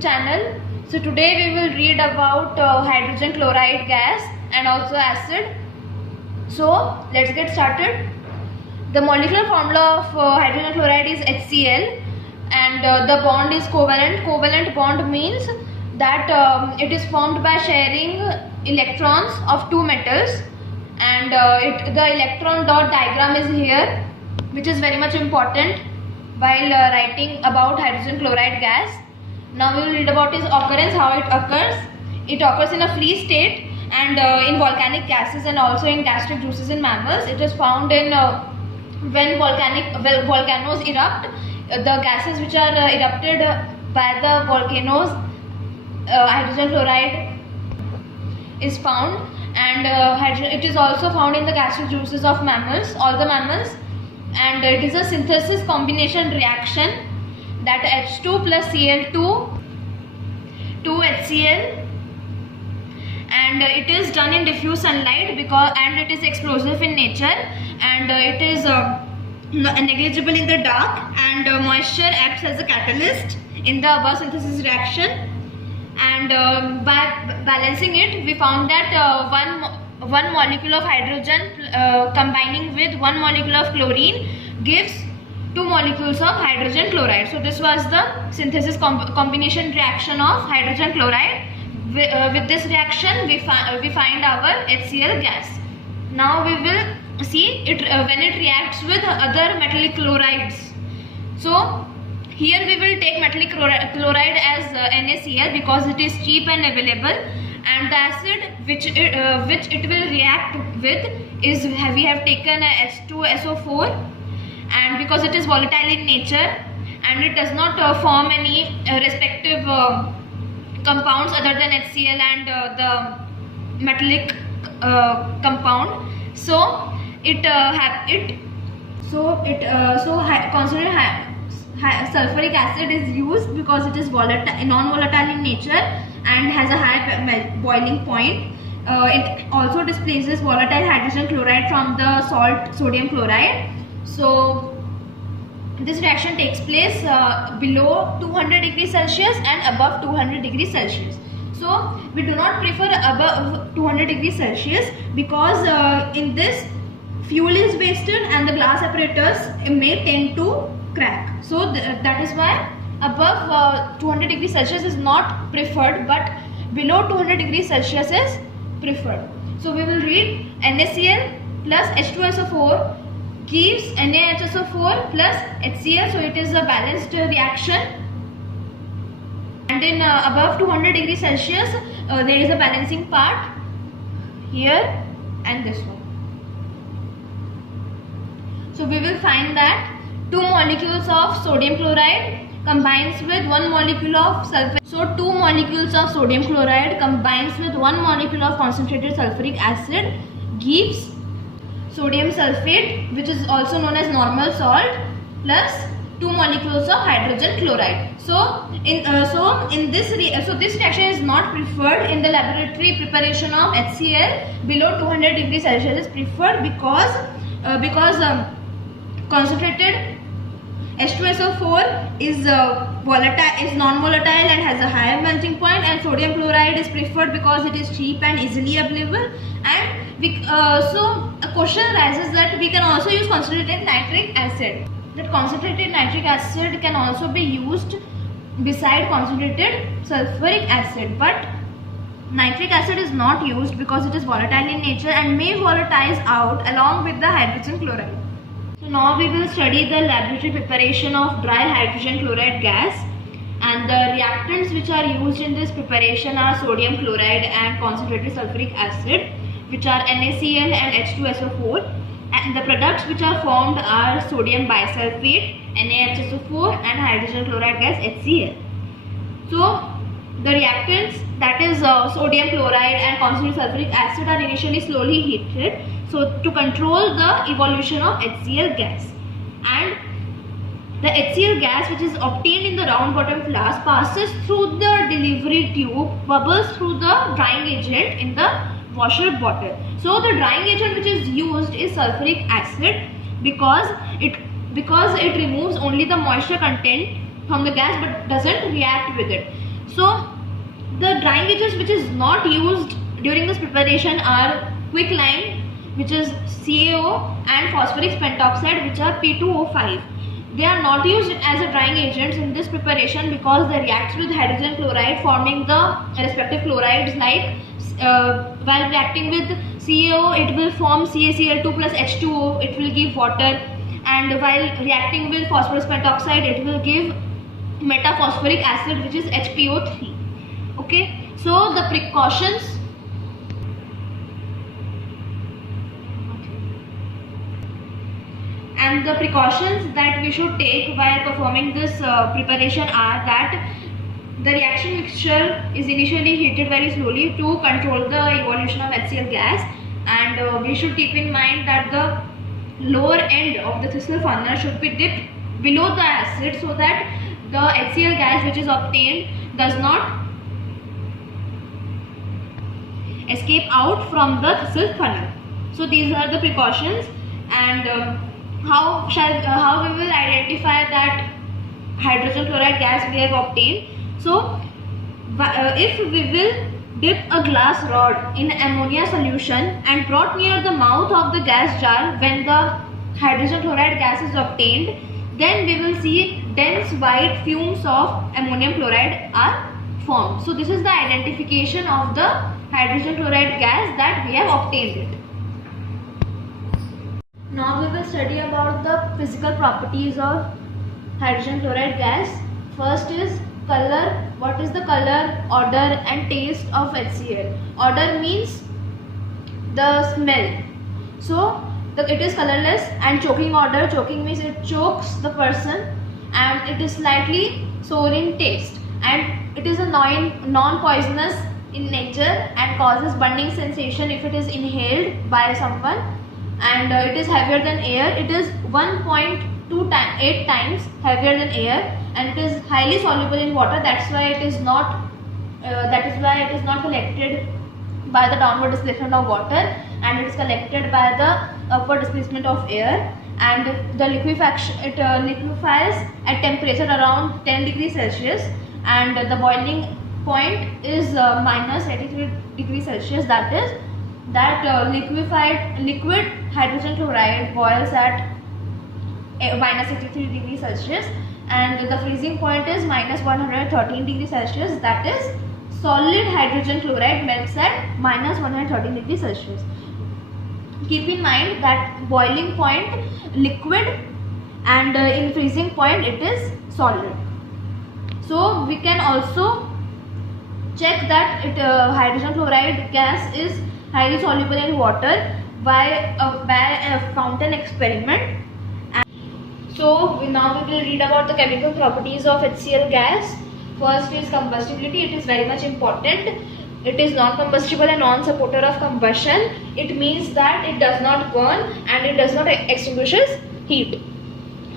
YouTube channel. So today we will read about hydrogen chloride gas and also acid. So let's get started. The molecular formula of hydrogen chloride is HCl, and the bond is covalent. Covalent bond means that it is formed by sharing electrons of two metals, and the electron dot diagram is here, which is very much important while writing about hydrogen chloride gas. Now we will read about its occurrence, how it occurs. It occurs in a free state and in volcanic gases and also in gastric juices in mammals. It is found in when volcanoes erupt. The gases which are erupted by the volcanoes, hydrogen chloride is found, and it is also found in the gastric juices of mammals, all the mammals. And it is a synthesis combination reaction, that H2 plus Cl2 to HCl, and it is done in diffuse sunlight and it is explosive in nature, and it is negligible in the dark, and moisture acts as a catalyst in the above synthesis reaction. And by balancing it, we found that one molecule of hydrogen combining with one molecule of chlorine gives two molecules of hydrogen chloride. So this was the synthesis combination reaction of hydrogen chloride. With this reaction we find our HCl gas. Now we will see it when it reacts with other metallic chlorides. So here we will take metallic chloride as NaCl because it is cheap and available, and the acid which it will react with is we have taken H2SO4, and because it is volatile in nature and it does not form any respective compounds other than HCl and the metallic compound, so concentrated sulfuric acid is used because it is non-volatile in nature and has a high boiling point. It also displaces volatile hydrogen chloride from the salt sodium chloride. So this reaction takes place below 200 degrees Celsius and above 200 degrees Celsius. So we do not prefer above 200 degrees Celsius because in this fuel is wasted and the glass apparatus may tend to crack. So that is why above 200 degrees Celsius is not preferred, but below 200 degrees Celsius is preferred. So we will read NaCl plus H2SO4 gives NaHSO4 plus HCl, so it is a balanced reaction. And in above 200 degrees Celsius there is a balancing part here and this one. So we will find that two molecules of sodium chloride combines with one molecule of sulfur. So two molecules of sodium chloride combines with one molecule of concentrated sulfuric acid gives sodium sulfate, which is also known as normal salt, plus two molecules of hydrogen chloride. So this reaction is not preferred in the laboratory preparation of HCl. Below 200 degrees Celsius is preferred because concentrated H2SO4 is non-volatile and has a higher melting point, and sodium chloride is preferred because it is cheap and easily available. And so a question arises that we can also use concentrated nitric acid. That concentrated nitric acid can also be used beside concentrated sulfuric acid, but nitric acid is not used because it is volatile in nature and may volatilize out along with the hydrogen chloride. So now we will study the laboratory preparation of dry hydrogen chloride gas, and the reactants which are used in this preparation are sodium chloride and concentrated sulfuric acid, which are NaCl and H2SO4, and the products which are formed are sodium bisulfate, NaHSO4, and hydrogen chloride gas HCl. So the reactants, that is sodium chloride and concentrated sulfuric acid, are initially slowly heated to control the evolution of HCl gas. And the HCl gas, which is obtained in the round bottom flask, passes through the delivery tube, bubbles through the drying agent in the washer bottle. So the drying agent which is used is sulfuric acid because it removes only the moisture content from the gas but doesn't react with it. So the drying agents which is not used during this preparation are quicklime, which is CaO, and phosphoric pentoxide, which are P2O5. They are not used as a drying agents in this preparation because they react with hydrogen chloride, forming the respective chlorides. Like while reacting with CaO, it will form CaCl2 plus H2O, it will give water, and while reacting with phosphorus pentoxide, it will give metaphosphoric acid, which is HPO3. Okay, so the precautions that we should take while performing this preparation are that the reaction mixture is initially heated very slowly to control the evolution of HCl gas, and we should keep in mind that the lower end of the thistle funnel should be dipped below the acid so that the HCl gas which is obtained does not escape out from the thistle funnel. So these are the precautions, and how we will identify that hydrogen chloride gas we have obtained. So if we will dip a glass rod in ammonia solution and brought near the mouth of the gas jar when the hydrogen chloride gas is obtained, then we will see dense white fumes of ammonium chloride are formed. So this is the identification of the hydrogen chloride gas that we have obtained it. Now we will study about the physical properties of hydrogen chloride gas. First is color. What is the color, odor and taste of HCl? Odor means the smell. So it is colorless, and choking odor. Choking means it chokes the person, and it is slightly sour in taste, and it is a non-poisonous in nature and causes burning sensation if it is inhaled by someone, and it is heavier than air. It is 1.28 times heavier than air, and it is highly soluble in water. That's why it is not collected by the downward displacement of water, and it is collected by the upward displacement of air. And the liquefaction, it liquefies at temperature around 10 degrees Celsius, and the boiling point is minus 83 degrees Celsius. That is, liquid hydrogen chloride boils at minus 83 degrees Celsius, and the freezing point is minus 113 degrees Celsius. That is, solid hydrogen chloride melts at minus 113 degrees Celsius. Keep in mind that boiling point liquid, and in freezing point it is solid. So we can also check that hydrogen chloride gas is highly soluble in water by a fountain experiment. So now we will read about the chemical properties of HCl gas. First is combustibility. It is very much important. It is non-combustible and non-supporter of combustion. It means that it does not burn and it does not extinguishes heat.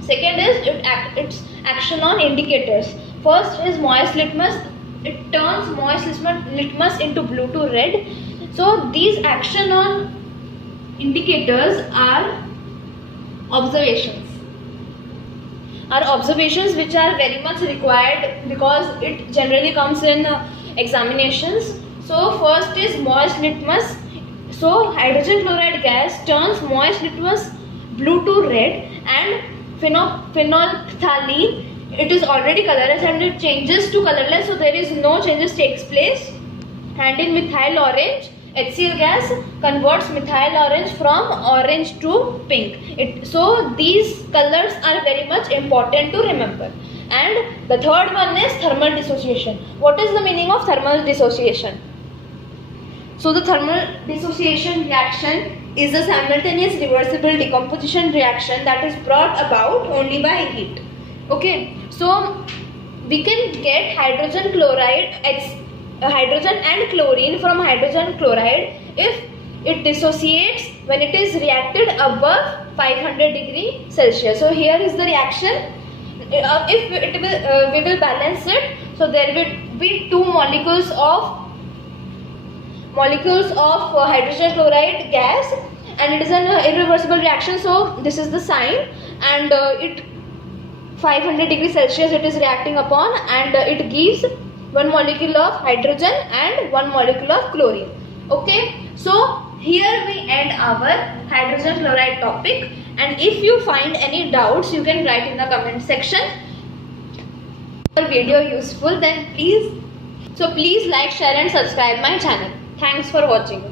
Second is its action on indicators. First is moist litmus. It turns moist litmus into blue to red. So these action on indicators are observations. Which are very much required because it generally comes in examinations. So first is moist litmus. So hydrogen chloride gas turns moist litmus blue to red, and phenolphthalein, it is already colorless and it changes to colorless, so there is no changes takes place. And in methyl orange, HCl gas converts methyl orange from orange to pink. So these colors are very much important to remember. And the third one is thermal dissociation. What is the meaning of thermal dissociation? So the thermal dissociation reaction is a simultaneous reversible decomposition reaction that is brought about only by heat. Okay, so we can get hydrogen and chlorine from hydrogen chloride if it dissociates when it is reacted above 500 degrees Celsius. So here is the reaction. If we will balance it, so there will be two molecules of hydrogen chloride gas, and it is an irreversible reaction. So this is the sign, and it 500 degrees Celsius it is reacting upon, and it gives one molecule of hydrogen and one molecule of chlorine. Okay, so here we end our hydrogen chloride topic, and if you find any doubts you can write in the comment section. If the video useful, then please like, share and subscribe my channel. Thanks for watching.